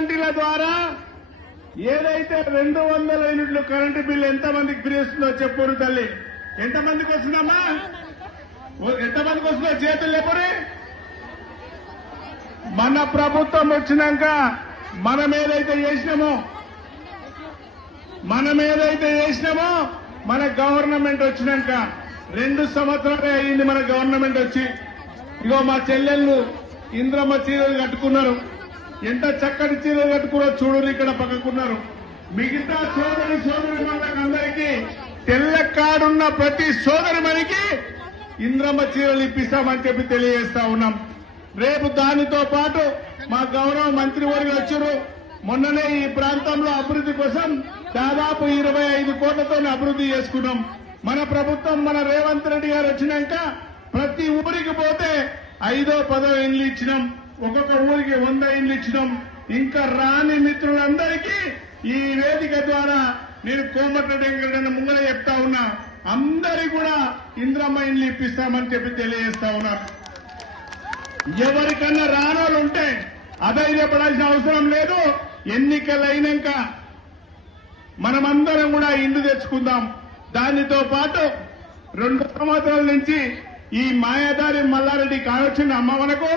గ్యారంటీల ద్వారా ఏదైతే 200 యూనిట్లు కరెంటు బిల్లు ఎంతమందికి ఫ్రీ వస్తుందో చెప్పురు తల్లి. ఎంతమందికి వస్తుందమ్మా? ఎంతమందికి వస్తుందో చేతులు లేపరి. మన ప్రభుత్వం వచ్చినాక మనం ఏదైతే చేసినామో మన గవర్నమెంట్ వచ్చినాక 2 సంవత్సరాలే అయింది మన గవర్నమెంట్ వచ్చి. ఇగో మా చెల్లెళ్ళు ఇంద్రమ్మ చీరలు కట్టుకున్నారు. ఎంత చక్కటి చీరలు కట్టుకున్నారో చూడరు. ఇక్కడ పక్కకున్నారు. మిగతా సోదరి అందరికీ తెల్ల కాడున్న ప్రతి సోదరి మనకి ఇంద్రమ్మ చీరలు ఇప్పిస్తామని చెప్పి తెలియజేస్తా ఉన్నాం. రేపు దానితో పాటు మా గౌరవ మంత్రివర్యులు వచ్చారు. మొన్ననే ఈ ప్రాంతంలో అభివృద్ధి కోసం దాదాపు 25 కోట్లతో అభివృద్ధి చేసుకున్నాం. మన ప్రభుత్వం మన రేవంత్ రెడ్డి గారు వచ్చినాక ప్రతి ఊరికి పోతే 5ో 10ో ఇండ్లు ఇచ్చినాం. ఒక్కొక్క ఊరికి 100 ఇండ్లు ఇచ్చినాం. ఇంకా రాని మిత్రులందరికీ ఈ వేదిక ద్వారా నేను కోమటిరెడ్డి వెంకటరెడ్డి ముంగల చెప్తా ఉన్నా, అందరికీ కూడా ఇంద్రమ్మ ఇండ్లు ఇప్పిస్తామని చెప్పి తెలియజేస్తా ఉన్నారు. ఎవరికన్నా రానోళ్ళు ఉంటే అధైర్యపడాల్సిన అవసరం లేదు. ఎన్నికలైనాక మనమందరం కూడా ఇండ్లు తెచ్చుకుందాం. దానితో పాటు 2 సంవత్సరాల నుంచి ఈ మాయాదారి మల్లారెడ్డి కానొచ్చిందా అమ్మ? మనకు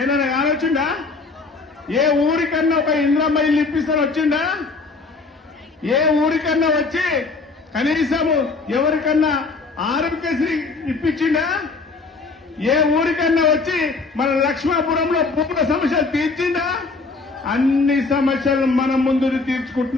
ఏదైనా కానొచ్చిందా? ఏ ఊరికన్నా ఒక ఇంద్రమ్మ ఇల్లు ఇప్పిస్తాను వచ్చిందా? ఏ ఊరికన్నా వచ్చి కనీసము ఎవరికన్నా ఆరోగ్యశ్రీ ఇప్పించిందా? ఏ ఊరికన్నా వచ్చి మన లక్ష్మాపురంలో భూముల సమస్యలు తీర్చిందా? అన్ని సమస్యలు మనం ముందు తీర్చుకుంటున్నాం.